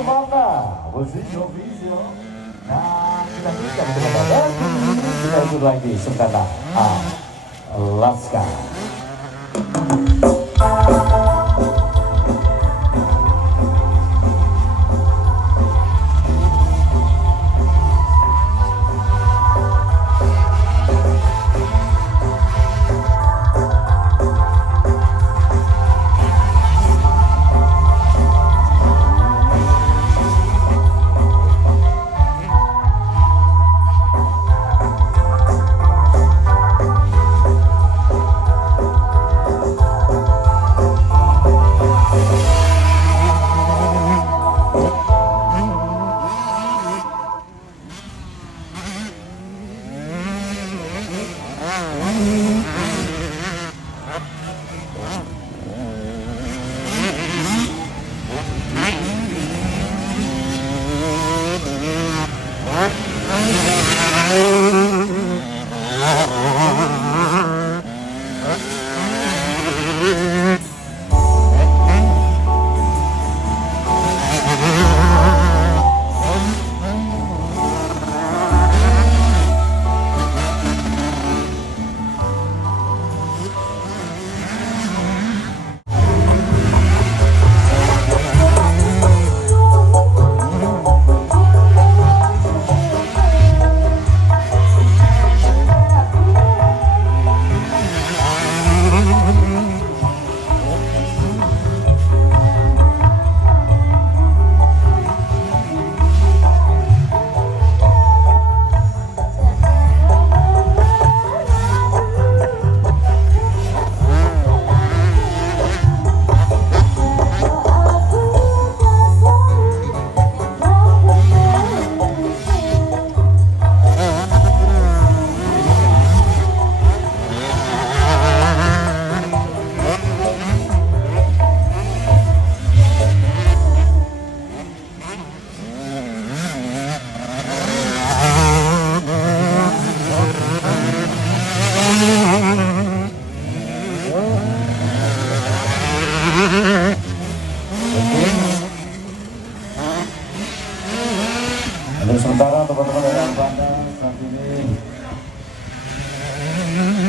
Nirvana, Musik Official. Nah, kita bisa betul-betul. Kita ikut lagi sebentar. Alaska. Sementara teman-teman yang pada saat ini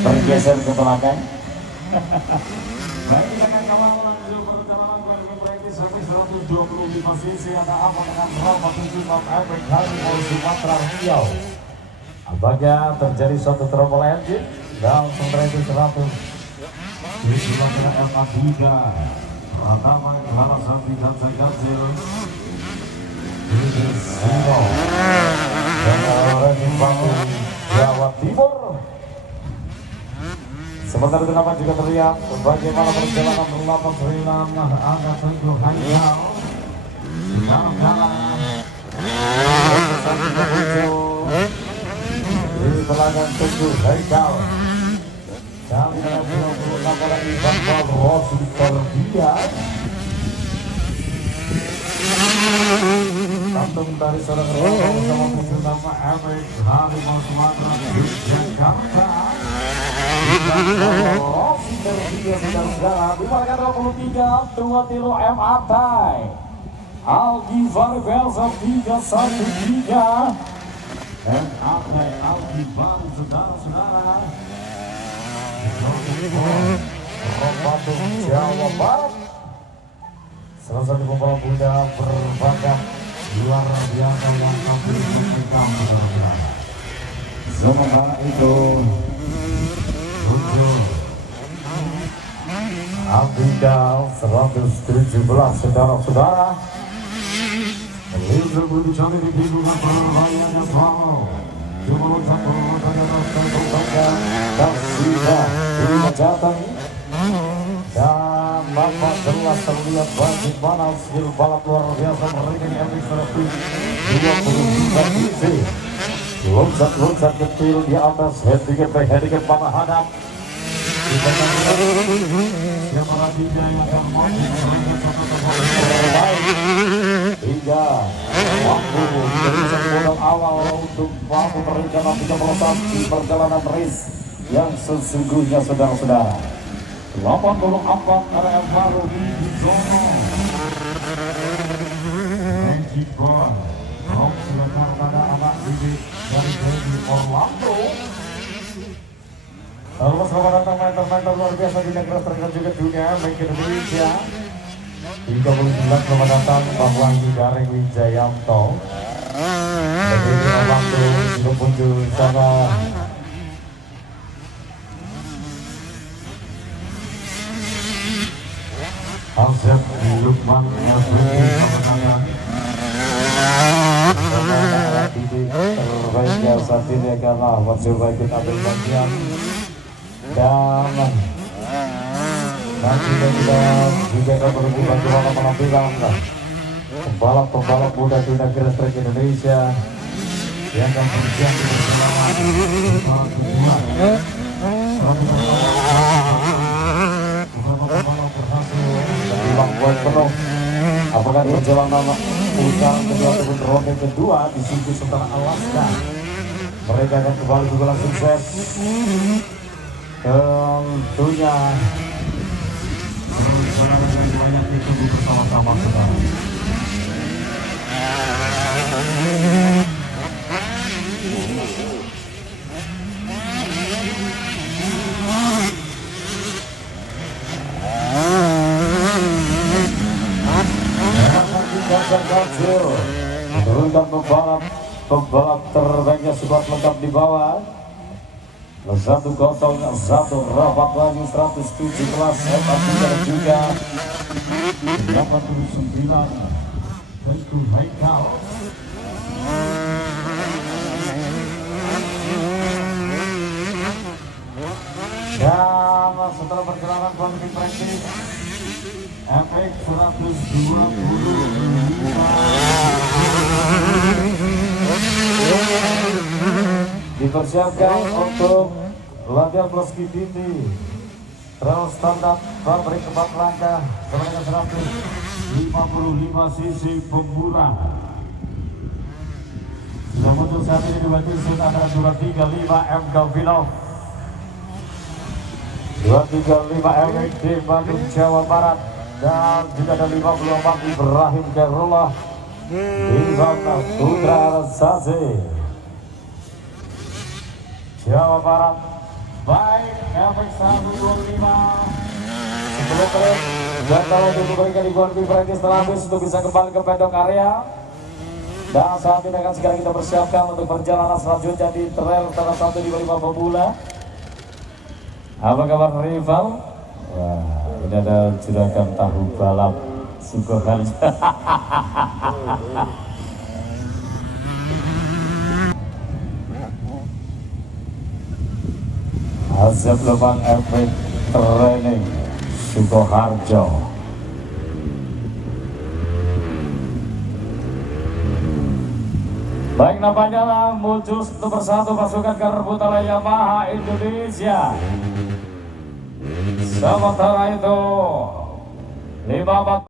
bergeser ke belakang. Baik, akan kawal lanjut perjalanan keluarga praktis sampai 125 cc ada apa dengan Roma 7 North Epic Harimau Sumatera Riau. Apakah terjadi suatu trouble engine dan sementara itu 100 di sebelah LK3 Pratama Halasati dan Zagasil Sino dan Randy Bangun Jawa Timur. Sementara itu nampak juga terlihat bagaimana perjalanan berlapan Serilan ada Tengku Haikal dalam di belakang Tengku Haikal kali ini 26 orang Ivan Rossi Terdia kantung dari saudara bersama musuh nama Epic Harimau Sumatera Yogyakarta. Rossi Terdia saudara di marka 23 2 kilo MAT Algivar Velsa 313 dan Algivar saudara-saudara Rombatu Jawa Barat. Salah satu pembalap muda berbakat luar biasa yang tampil memegang saudara-saudara. Sementara itu muncul Abidal 117 saudara-saudara. Lihat berbicara di lingkungan berbahayanya Paul. Cuma satu pada dasar berbakat dan sudah jatuh. Dan bapak jelas terlihat bagaimana skill balap luar biasa mereka yang Epic 23 cc. Loncat kecil di atas handicap pada hadap. Siapa lagi yang akan hingga waktu modal awal untuk mampu merencana 31 di perjalanan race yang sesungguhnya saudara-saudara. 84 RF baru di Zono. dari Dewi Orlando. Lalu selamat datang mentor-mentor luar biasa di negara terkenal juga dunia baik Indonesia. 39 selamat datang Bang Wahyu Garing Wijayanto. Dari Orlando sudah muncul sana. Azab Lukman Yasmin kemenangan. Terbaiknya saat ini adalah Wajib Baikun Abel Bagian dan nanti juga akan berhubungan bagaimana penampilan pembalap-pembalap muda di negara Trek Indonesia yang akan bersiap di perjalanan buat penuh. Apakah perjalanan putaran kedua ataupun ronde kedua di situ setelah Alaska mereka akan kembali juga sukses tentunya banyak itu bersama-sama saudara. Turunkan pembalap terbaiknya squad lengkap di bawah 101 rapat lagi 107 kelas F3 juga 89 Tengku Haikal. Dan setelah perjalanan qualifying practice FX 125 dipersiapkan untuk latihan plus KPT trail standar pabrik 4 langkah sebanyak 155 cc pemurah. Sudah muncul saat ini di baju suit antara 235 M Galvinov 235 MWD Bandung Jawa Barat dan juga ada 54 Ibrahim Khairullah Insana Putra Sase Jawa Barat. Baik, efek 125 sebelum kalian dan kalau untuk memberikan di qualifying practice setelah habis untuk bisa kembali ke pedok area. Dan saat ini akan segera kita persiapkan untuk perjalanan selanjutnya di trail tahap 1 di Lima Pemula. Apa kabar rival? Wah, ini ada juragan tahu balap Sukoharjo. Azab Lubang Efek Training Sukoharjo. Baik, nampaknya muncul satu persatu pasukan Karbutan Yamaha Indonesia. Sementara itu 54